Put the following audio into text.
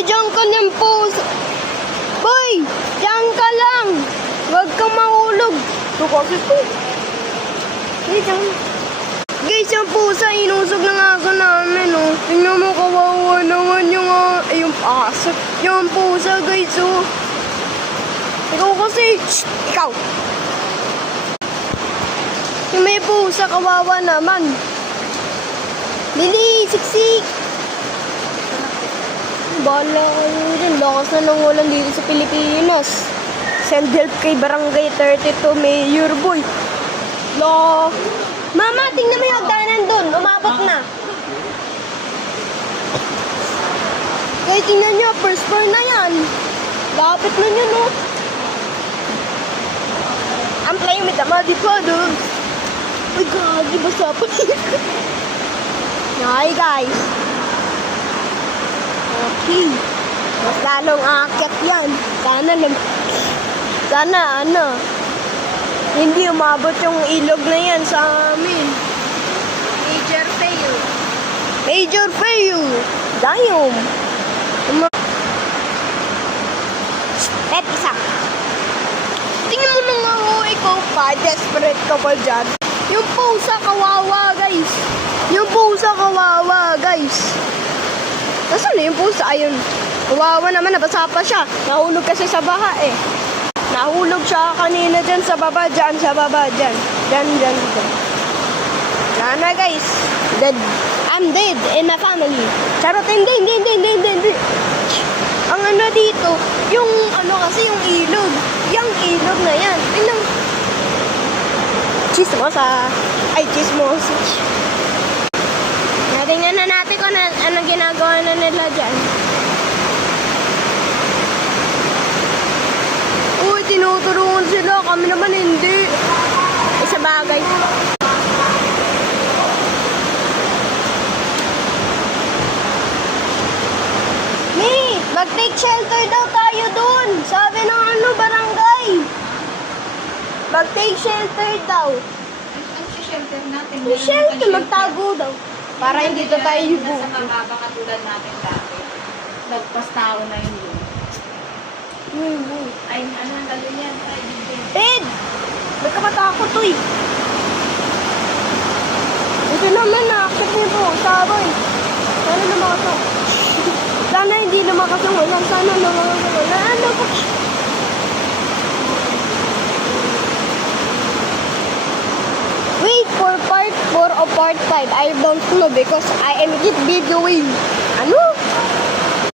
Boy, diyan ka lang po. Boy, diyan ka lang. Huwag kang mahulog. Ito kasi po. Guys, yung pusa, inusog ng aso namin, oh. Tingnan mo, kawawa naman yung aso. Yung pusa, guys, oh. Ikaw kasi, shh, ikaw. Yung may pusa, kawawa naman. Lili, siksik. Bala kayo dyan. Lakas na ng ulan dito sa Pilipinas. Send help kay Barangay 32, Mayor Boy. Mama, tingnan mo yung hagdanan dun. Umabot na. Kaya tingnan nyo, first floor na yan. Lapit na nyo, no? I'm playing with the muddy puddles. Uy, gagi, basta pa. Hi, guys. Okay. Mas lalong aakyat yan. Sana, hindi umabot yung ilog na yan sa amin. Major fail. Major fail. Dayom. Pet, isa. Tingnan mo nung ikaw pa. Desperate ka pa dyan. Yung pusa kawawa, guys. Yung pusa kawawa, guys. Nasaan na yung pusa? Ayun. Kawawa naman. Nabasa pa siya. Nahulog kasi sa baha eh. Nahulog siya kanina dyan sa baba. Dyan, sa baba. Dyan. Dyan. Sana, guys. Dead. I'm dead in my family. Charot. Hindi. Ang ano dito, yung ano kasi yung ilog. Yung ilog na yan. Tingnan. Chismosa. Ay, chismosa. Tingnan na natin kung anong ginagawa na nila dyan. Uy, tinutulungan sila. Kami naman hindi. Isa bagay. Mag-take shelter daw tayo dun. Sabi ng barangay. Mag-take shelter daw. Ang shelter natin. Shelter, magtago daw. Para hindi to tayo yubo. Sa mababa katulad natin dati. Nagpas tao na yun. Ay, ano ang galo yan? Ted! May kamatakot to eh. Ito naman na. Akit niyo po. Saboy. Sana lumakasok. Sana hindi lumakasok. Sana lumakasok. Ano po? Wait for part 4 or part 5. I don't know because I am videoing. Ano?